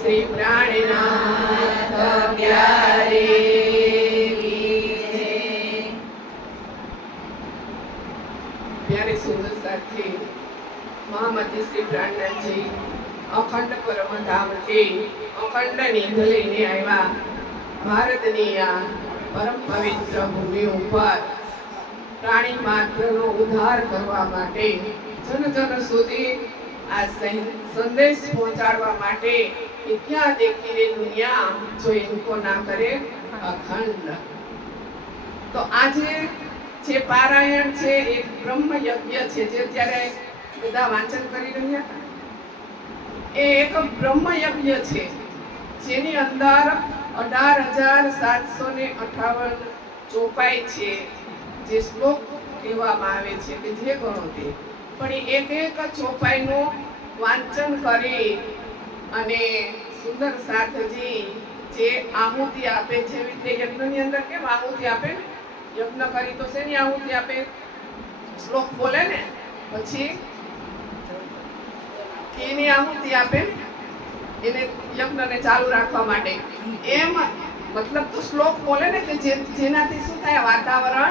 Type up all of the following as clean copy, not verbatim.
શ્રી પ્રાણનાથ પ્યારે प्यारे सुंदर साथी महामती श्री प्राणनाथ जी अखंड परम धाम के अखंड नींद लईने आव्या भारतनी आ परम पवित्र भूमि पर प्राणी मात्रनो उद्धार करवा माटे जन जन सुधी आ संदेश पहुंचाड़वा माटे कि क्या देखी रे दुनिया जो इनको ना करे अखंड। तो आज જે પારાયણ છે એક બ્રહ્મ યજ્ઞ છે જે અત્યારે બધા વાંચન કરી રહ્યા હતા એ એક બ્રહ્મ યજ્ઞ છે જેની અંદર 18,758 ચોપાઈ છે જે શ્લોક કહેવામાં આવે છે કે જે ગણો તે પણ એક એક ચોપાઈનું વાંચન કરી અને સુંદર સાથજી જે આહુતિ આપે જેવી રીતે યજ્ઞની અંદર કેમ આહુતિ આપે ને यज्ञ करी तो शेनी आहुति आपे श्लोक बोले ने पछी केनी आहुति आपे एने यज्ञ ने चालू राखवा माटे एम मतलब तो श्लोक बोले ने के जेनाथी शुं थाय वातावरण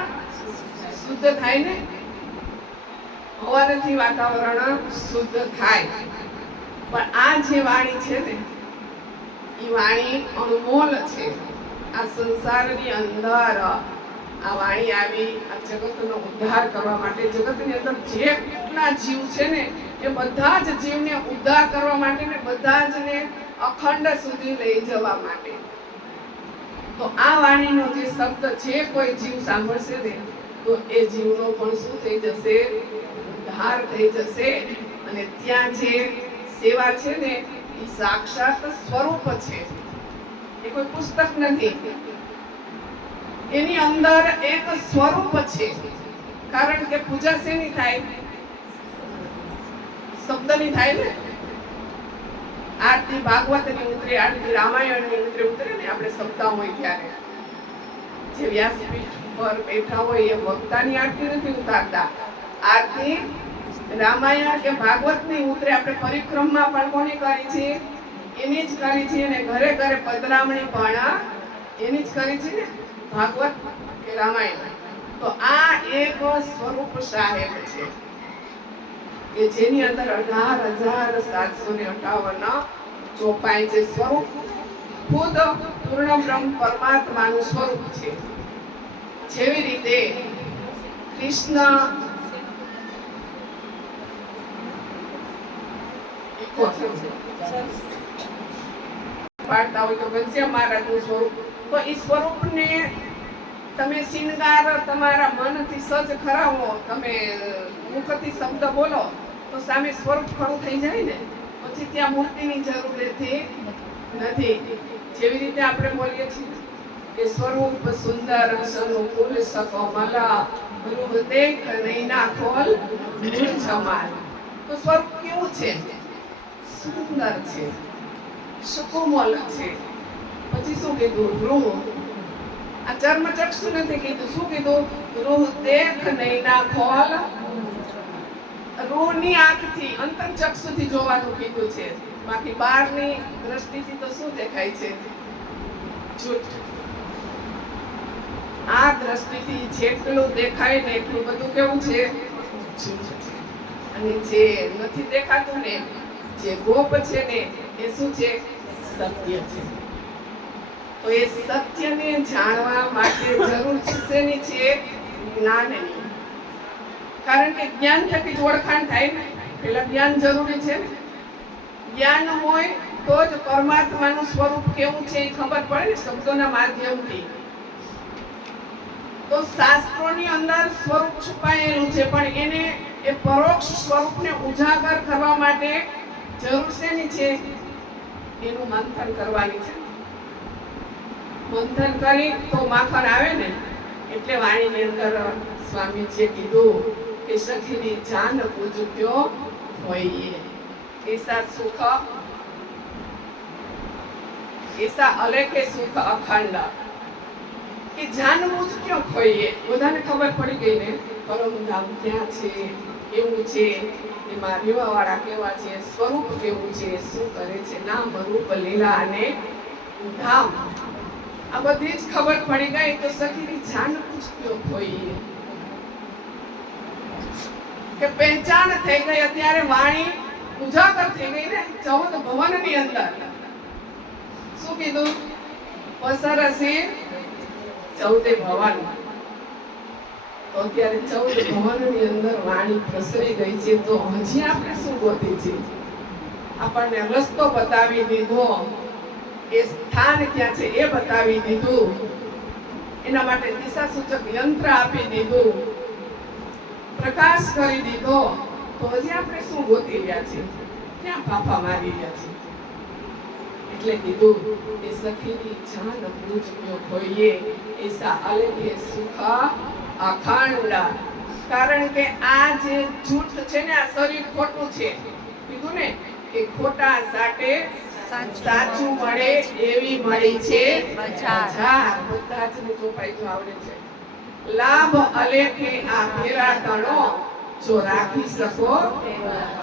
शुद्ध थाय ने हवानेथी वातावरण शुद्ध थाय पण आ जे वाणी छे ने ई वाणी अनमोल छे आ संसारनी अंदर आ वाणी आवी आ जगतनो उद्धार करवा माटे जगतनी अंदर जे કેટલા જીવ છે ને એ બધા જ જીવને ઉદ્ધાર કરવા માટે ને બધા જ ને અખંડ સુધી લઈ જવા માટે। તો આ વાણીનો જે શબ્દ જે કોઈ જીવ સાંભળશે ને તો એ જીવનો પણ શું થઈ જશે ઉદ્ધાર થઈ જશે અને ત્યાં જે સેવા છે ને એ સાક્ષાત સ્વરૂપ છે એ કોઈ પુસ્તક નથી એની અંદર એક સ્વરૂપ છે કારણ કે પૂજા શેની થાય શબ્દની થાય ને આરતી ભાગવતની ઉતરે આરતી રામાયણની ઉતરે ને આપણે સપ્તાહ હોય ત્યારે જે વ્યાસપીઠ પર બેઠા હોય એ વક્તાની આરતી નથી ઉતારતા આરતી રામાયણ કે ભાગવતની ઉતરે આપણે પરિક્રમા પણ કોની કરી છે એની જ કરી છે અને ઘરે ઘરે પધરામણી પણ એની જ કરી છે ને भागवत के रामायण। तो आ एक स्वरूप साहेब छे के जेनी अंदर 18,758 ચોપાઈ છે स्वरूप खुद पूर्ण ब्रह्म परमात्मा નું स्वरूप છે જેવી રીતે કૃષ્ણ પાડતા હોય તો ઘનશ્યામ મહારાજ નું સ્વરૂપ तो इस स्वरूप ने तमे श्रृंगार तमारा मन थी सज करावो तमे मुखथी शब्द बोलो तो सामे स्वरूप खड़ो थई जाय ने पछी त्या मूर्ति नी जरूर थी નથી. જેવી રીતે આપણે બોલીએ છીએ કે સ્વરૂપ સુંદર સનું ફૂલ સકોમલ રૂપ દેખ નૈના ખોલ નૂર જમાલ. તો સ્વરૂપ કેવું છે? સુંદર છે, સકોમલ છે. પછી શું કીધું? રૂહ. આ ચર્મ ચક્ષુ નથી કીધું. શું કીધું? રૂહ દેખ નૈના ખોલ. રૂહની આંખથી અંતર ચક્ષુથી જોવાનું કીધું છે. બાકી બહારની દ્રષ્ટિથી તો શું દેખાય છે? જૂઠ. આ દ્રષ્ટિથી જેટલું દેખાય ને એટલું બધું કેવું છે? જૂઠ છે. અને જે નથી દેખાતું ને, જે ગોપ છે ને, એ શું છે? સત્ય છે. તો એ સત્યને જાણવા માટે જરૂર શેની છે? જ્ઞાનની. કારણ કે જ્ઞાન થકી જ ઓળખાણ થાય ને. પેલા જ્ઞાન જરૂરી છે ને. જ્ઞાન હોય તો જ પરમાત્માનું સ્વરૂપ કેવું છે એ ખબર પડે ને, શબ્દોના માધ્યમથી. તો શાસ્ત્રોની અંદર સ્વરૂપ છુપાયેલું છે, પણ એને એ પરોક્ષ સ્વરૂપને ઉજાગર કરવા માટે જરૂર શેની છે? એનું મંથન કરવાની છે. મંથન કરી તો માખણ આવે ને. એટલે વાણીની અંદર સ્વામીજીએ કીધું કે સખીની જાન પૂજ્યો હોઈએ, એસા સુખ એસા અલેખે સુખ અખંડ. કે જાનબૂજ ક્યો ખોઈએ? બધાને ખબર પડી ગઈ ને પરમધામ ક્યાં છે, કેવું છે, એમાં રહેવાવાળા કેવા છે, સ્વરૂપ કેવું છે, શું કરે છે, નામ રૂપ લીલા અને ધામ. આ બધી જ ખબર પડી ગઈ તો સખીની જાનબૂજ ક્યો ખોઈએ? કે પહેચાન થઈ ગઈ. અત્યારે વાણી ઉજાગર થઈ ગઈ ને 14 ભવનની અંદર. શું કીધું? પસરસી 14 ભવન. તો અત્યારે 14 ભવનની અંદર વાણી પ્રસરી ગઈ છે. તો હજી આપણે શું ગોતી છે? આપણને રસ્તો બતાવી દીધો, એ સ્થાન ક્યાં છે એ બતાવી દીધું, એના માટે દિશા સૂચક યંત્ર આપી દીધું, પ્રકાશ કરી દીધો. તો હજી આપણે શું ગોતી રહ્યા છીએ? ક્યાં ફાફા મારી રહ્યા છીએ? એટલે કીધું કે સખીની જાન પૂજ્યો હોઈએ, એસા અલેખે સુખ અખંડ. કારણ કે આ જે જૂઠ છે ને, આ શરીર ખોટું છે. કીધું ને કે ખોટા સાટે સાચું મળે એવી મળી છે બજાર. બધા જ ને ચોપાઈ જો આવડે છે. લાભ અલેખે આ ફેરા તણો, જો રાખી શકો.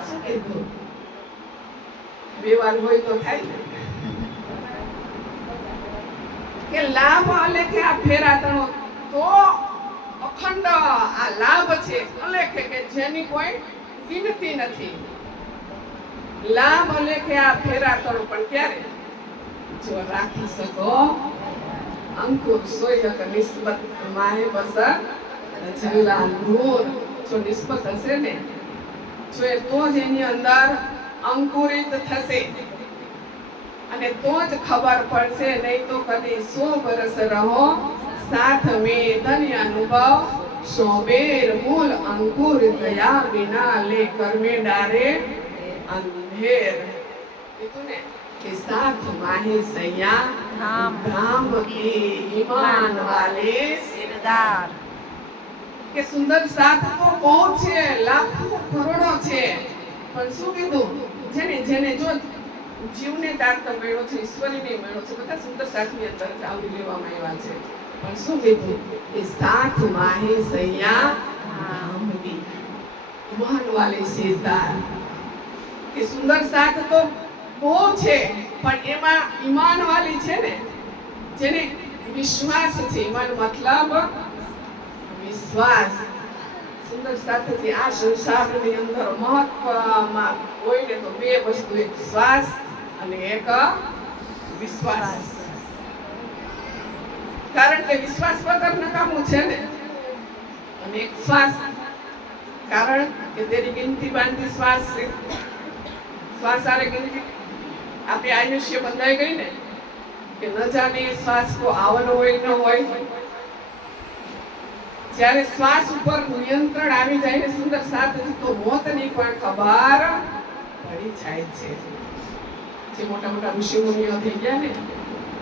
શું કીધું? વ્યવહાર હોય તો થાય ને. કે લાભ અલેખે આ ફેરા તણો, તો અખંડ આ લાભ છે. અલેખે કે જેની કોઈ ગિનતી નથી. લાભ અલેખે આ ફેરા તણો, પણ ક્યારે? જો રાખી શકો. અંકુર સોયક નિસ્બત માહે બસર જલા નૂર. જો નિસ્બત હશે ને, જો એ તો જ એની અંદર અંકુરિત થશે અને તો જ ખબર પડશે. નહીં તો કદી 100 વર્ષ રહો સાથ में धन्य अनुभव, सोबेर मूल अंकुर गया बिना ले कर में डारे अंधेर. કીધું ને કે સાથ માહે સૈયા ધામ કે ઈમાન વાલે સિરદાર. કે સુંદર સાથ તો બહુ છે, લાખો કરોડો છે, પણ શું કીધું? જેને જો જીવને તારતો મેળો છે, ઈશ્વરીને મેળો છે, બધા સુંદર સાથની અંદર આવરી લેવામાં આવ્યા છે. પણ શું કીધું? કે સાથ માહે સૈયા ધામ કે ઈમાન વાલે સિરદાર. કે સુંદર સાથ તો બહુ છે, પણ એમાં ઈમાન વાલી છે ને, જેને વિશ્વાસ છે. ઈમાન મતલબ વિશ્વાસ. સુંદર સાથથી આ સંસારની અંદર મહત્વમાં હોય ને તો 2 વસ્તુ, એક શ્વાસ અને એક વિશ્વાસ. કારણ કે વિશ્વાસ વગર નકામું છે ને. અને એક શ્વાસ, કારણ કે તેરી ગિનતી બાંધી શ્વાસ છે. શ્વાસ આરે ગિનતી આપણી આયુષ્ય બંધાઈ ગઈ ને, કે ન જાણે શ્વાસ કો આવવાનો હોય ન હોય. જ્યારે શ્વાસ ઉપર નિયંત્રણ આવી જાય ને સુંદર સાથ, તો મોતની પણ ખબર પડી જાય છે. જે મોટા મોટા ઋષિમુનિઓ થઈ ગયા ને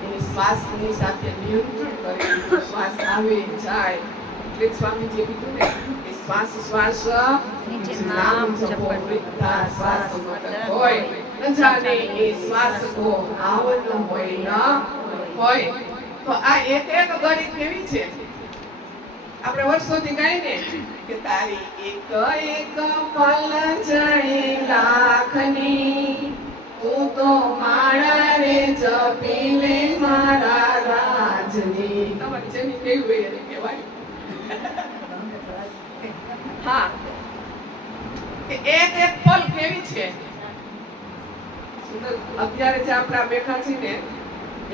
એની શ્વાસની સાથે નિયંત્રણ કરે, શ્વાસ આવે જાય. એટલે સ્વામીજીએ કીધું ને કે શ્વાસ શ્વાસ નીચે નામ જપો વૃદ્ધા શ્વાસ મત હોય, ન જાણે એ શ્વાસ કો આવન હોય ન હોય. તો આ એક એક ગળી કેવી છે, આપણે વર્ષોથી ગાય ને કે તારી એક એક પલ જણી લાખની, તું તો મારા રે જપી લે મારા રાજની. તમારી જેની કેવી હોય એને કહેવાય. હા, કે એક એક પલ કેવી છે સુંદર. અત્યારે જે આપણે બેઠા છીએ ને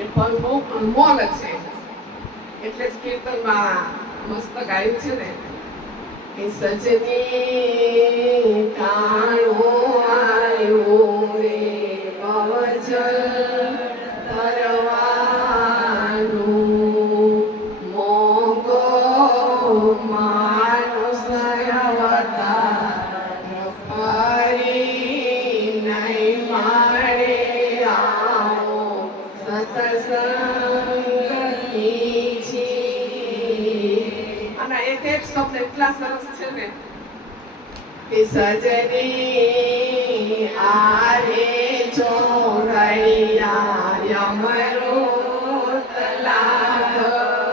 એ પલ બહુ અનમોલ છે. એટલે જ કીર્તનમાં મસ્ત ગાયું છે ને કે સજની ટાણો આવ્યો રે પવજલ તરવાનું, મોંઘો માણસ અવતાર ફરી નહીં માડે આવો સત્સંગ. આના એક એક શબ્દ એટલા સરસ છે ને કે સજની આરે ચોરૈયા યમરૂત લાગના,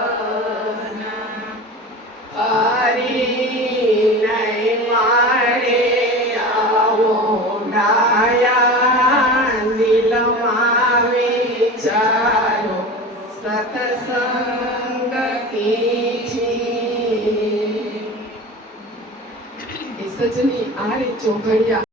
ફરી નહીં માડે આવો ડાયા, દિલમાં વિચારો સત્સંગ કીજી. એ સજની આરે ચોઘડિયા